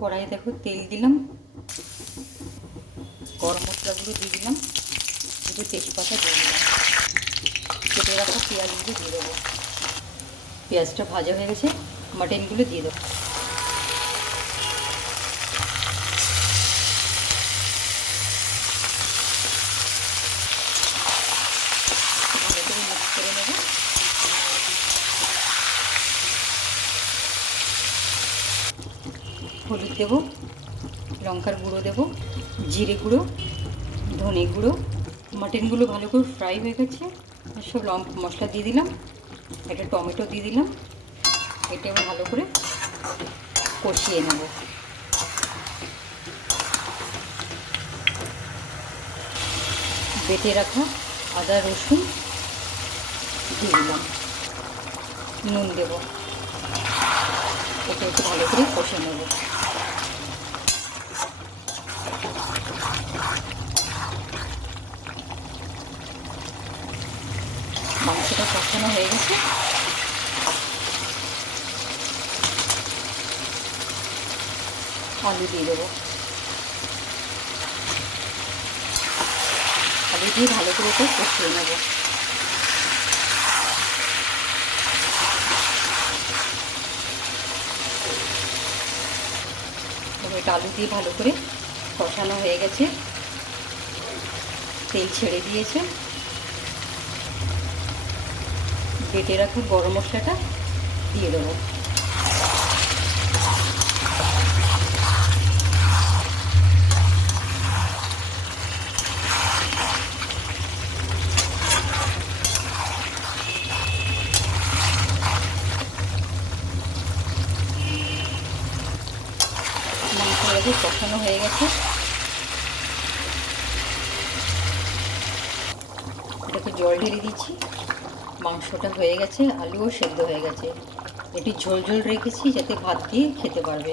কড়াইয়ে দেখো তেল দিলাম, গরম মশলাগুলো দিয়ে দিলাম, একটু তেজপাতা দিয়ে দিলাম, কেটে রাখা পেঁয়াজগুলো দিয়ে দেবো। পেঁয়াজটা ভাজা হয়ে গেছে, মাটনগুলো দিয়ে দেবো। ভালো করে মিক্স করে নেব। হলুদ দেবো, লঙ্কার গুঁড়ো দেবো, জিরে গুঁড়ো, ধনে গুঁড়ো। মাটনগুলো ভালো করে ফ্রাই হয়ে গেছে, সব মশলা দিয়ে দিলাম, একটা টমেটো দিয়ে দিলাম। এটা আমি ভালো করে কষিয়ে নেব। বেটে রাখা আদা রসুন দিয়ে দিলাম, নুন দেব। এটা একটু ভালো করে কষে নেব। মাংসটা কষানো হয়ে গেছে, আলু দিয়ে দেবো। আলু দিয়ে ভালো করে এটা কষিয়ে নেব। এটা আলু দিয়ে ভালো করে কষানো হয়ে গেছে, তেল ছেড়ে দিয়েছে। বেটে রাখা গরম মশলাটা দিয়ে দেবো। মাংসটাকে কষানো হয়ে গেছে, এটাকে জল ঢেলে দিচ্ছি। মাংসটা হয়ে গেছে, আলুও সেদ্ধ হয়ে গেছে। এটি ঝোল ঝোল রেখেছি যাতে ভাত দিয়ে খেতে পারবে।